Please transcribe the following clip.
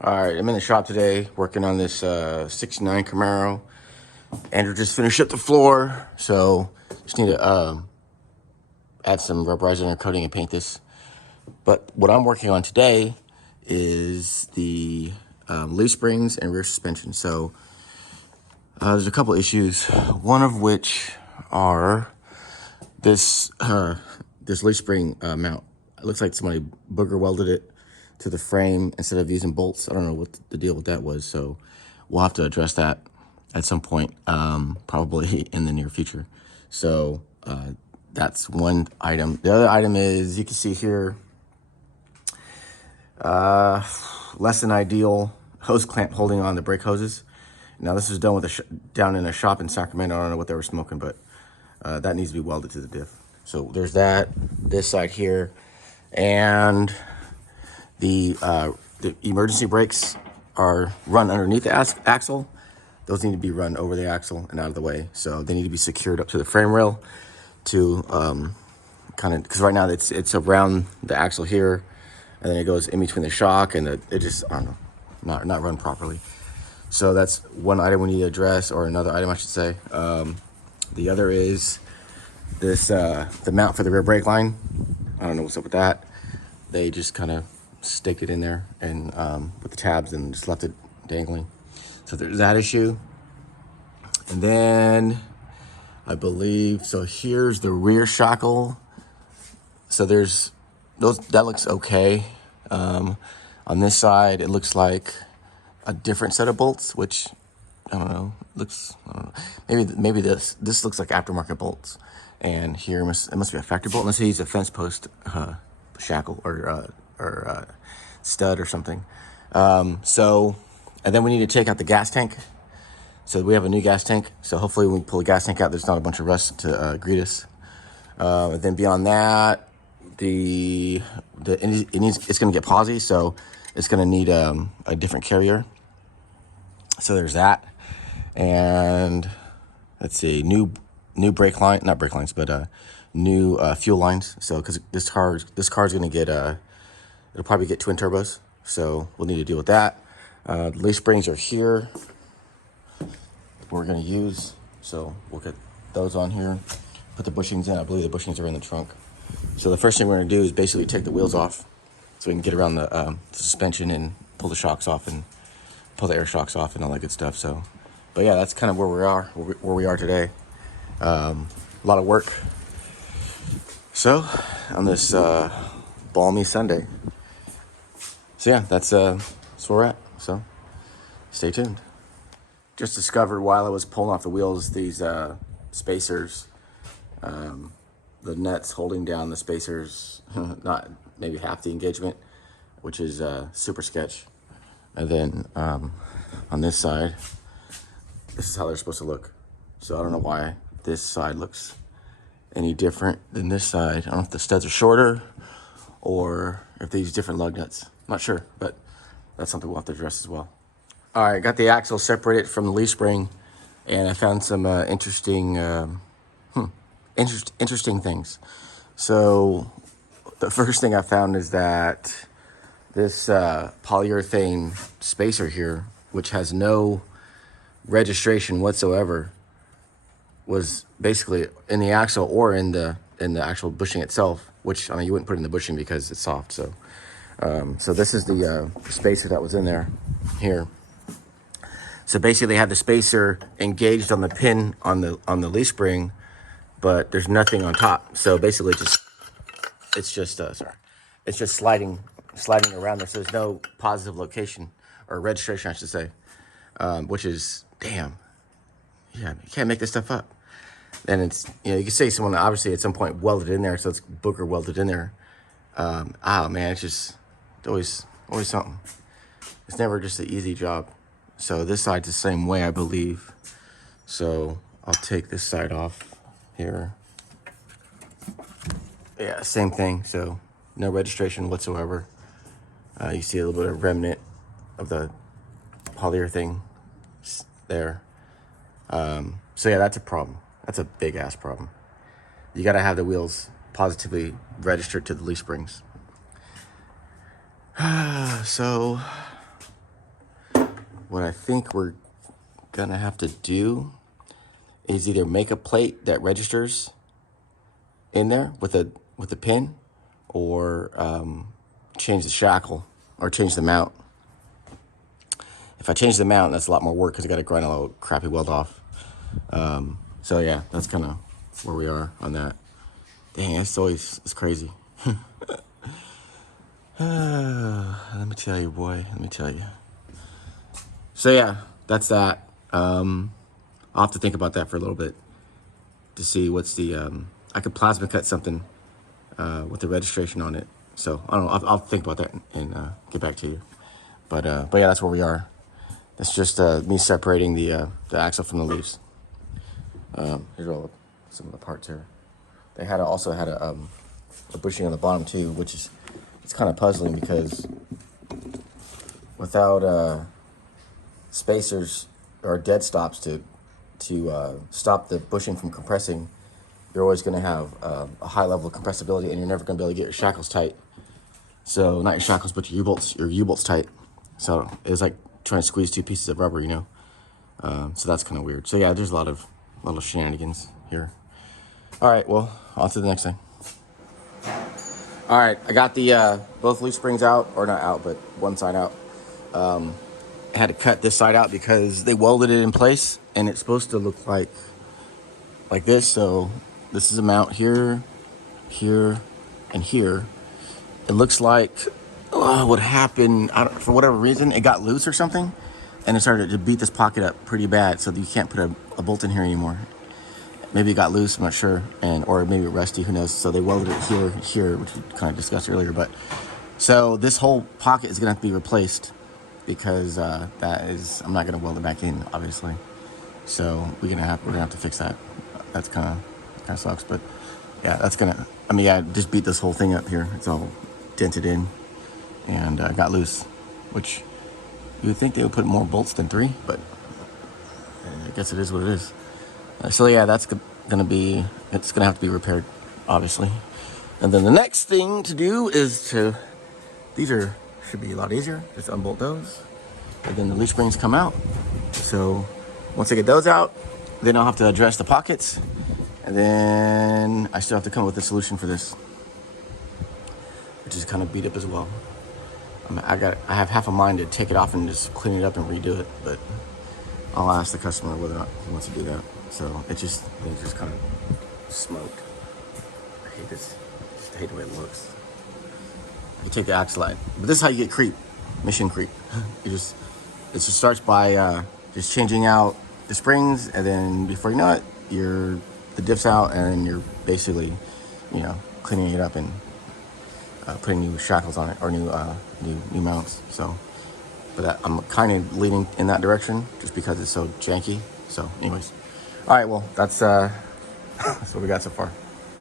All right, I'm in the shop today working on this 69 Camaro. Andrew just finished up the floor, so just need to add some rubberizer and coating and paint this. But what I'm working on today is the leaf springs and rear suspension. So there's a couple issues, one of which are this leaf spring mount. It looks like somebody booger welded it to the frame instead of using bolts. I don't know what the deal with that was, so we'll have to address that at some point, probably in the near future. So that's one item. The other item is, you can see here, less than ideal hose clamp holding on the brake hoses. Now this was done with down in a shop in Sacramento. I don't know what they were smoking, but that needs to be welded to the diff. So there's that, this side here, and the emergency brakes are run underneath the axle. Those need to be run over the axle and out of the way. So they need to be secured up to the frame rail to kind of, because right now it's around the axle here, and then it goes in between the shock, and it just, I don't know, not run properly. So that's one item we need to address, or another item I should say. The other is this, the mount for the rear brake line. I don't know what's up with that. They just kind of stick it in there and with the tabs and just left it dangling. So there's that issue. And then I believe, so here's the rear shackle. So there's those, that looks okay. On this side, it looks like a different set of bolts, which I don't know, looks, I don't know. Maybe this looks like aftermarket bolts. And here it must be a factory bolt, unless they use a fence post shackle or stud or something. So, and then we need to take out the gas tank. So we have a new gas tank. So hopefully when we pull the gas tank out, there's not a bunch of rust to greet us. And then beyond that, it's going to get pausy, so it's going to need a different carrier. So there's that. And let's see, new brake line, not brake lines, but new fuel lines. So because this car's going to get it'll probably get twin turbos, so we'll need to deal with that. The leaf springs are here, we're going to use, so we'll get those on here, put the bushings in. I believe the bushings are in the trunk. So the first thing we're going to do is basically take the wheels off so we can get around the suspension and pull the shocks off and pull the air shocks off and all that good stuff. So, but yeah, that's kind of where we are today. A lot of work. So on this balmy Sunday. So yeah, that's where we're at. So stay tuned. Just discovered while I was pulling off the wheels these spacers, the nuts holding down the spacers, not maybe half the engagement, which is super sketch. And then on this side, this is how they're supposed to look. So I don't know why this side looks any different than this side. I don't know if the studs are shorter or if they use different lug nuts. I'm not sure, but that's something we'll have to address as well. All right, got the axle separated from the leaf spring, and I found some interesting things. So the first thing I found is that this polyurethane spacer here, which has no registration whatsoever, was basically in the axle or in the actual bushing itself, which I mean you wouldn't put in the bushing because it's soft. So so this is the spacer that was in there here. So basically they have the spacer engaged on the pin on the leaf spring, but there's nothing on top. So basically it's just sliding around there. So there's no positive location or registration, I should say, which is, damn, yeah, you can't make this stuff up. And it's, you know, you can say someone obviously at some point welded in there, so it's booger welded in there. Oh man, it's always something. It's never just an easy job. So this side's the same way, I believe. So I'll take this side off here. Yeah, same thing. So no registration whatsoever. You see a little bit of remnant of the polyurethane there. So yeah, that's a problem. That's a big ass problem. You gotta have the wheels positively registered to the leaf springs. So what I think we're gonna have to do is either make a plate that registers in there with a pin, or change the shackle or change the mount. If I change the mount, that's a lot more work because I got to grind a little crappy weld off. So yeah, that's kind of where we are on that. Dang, it's crazy. Let me tell you, boy. Let me tell you. So yeah, that's that. I'll have to think about that for a little bit to see what's the. I could plasma cut something with the registration on it. So I don't know. I'll think about that and get back to you. But yeah, that's where we are. It's just me separating the axle from the leaves. Here's all some of the parts here. They also had a bushing on the bottom too, which is it's kind of puzzling because without spacers or dead stops to stop the bushing from compressing, you're always going to have a high level of compressibility, and you're never going to be able to get your shackles tight. So not your shackles, but your U-bolts tight. So it was like trying to squeeze two pieces of rubber, you know. So that's kind of weird. So yeah, there's a lot of shenanigans here. All right, well, on to the next thing. All right, I got the both leaf springs out, or not out, but one side out. I had to cut this side out because they welded it in place, and it's supposed to look like this. So this is a mount here, here, and here. It looks like what happened, for whatever reason, it got loose or something, and it started to beat this pocket up pretty bad, so you can't put a bolt in here anymore. Maybe it got loose, I'm not sure, or maybe rusty, who knows. So they welded it here, which we kind of discussed earlier. But so this whole pocket is gonna have to be replaced because I'm not gonna weld it back in, obviously. So we're gonna have to fix that. That's kind of sucks, but yeah, I just beat this whole thing up here. It's all dented in and got loose, which you would think they would put more bolts than 3, but I guess it is what it is. So yeah, it's gonna have to be repaired, obviously. And then the next thing to do is should be a lot easier. Just unbolt those, and then the leaf springs come out. So once I get those out, then I'll have to address the pockets, and then I still have to come up with a solution for this, which is kind of beat up as well. I have half a mind to take it off and just clean it up and redo it, but I'll ask the customer whether or not he wants to do that. So it's just kind of smoked. I hate this. I just hate the way it looks. You take the axle out, but this is how you get creep, mission creep. It just starts by just changing out the springs, and then before you know it, the diff's out, and you're basically, cleaning it up and putting new shackles on it, or new mounts. So, but I'm kind of leaning in that direction just because it's so janky. So, anyways, all right. Well, that's what we got so far.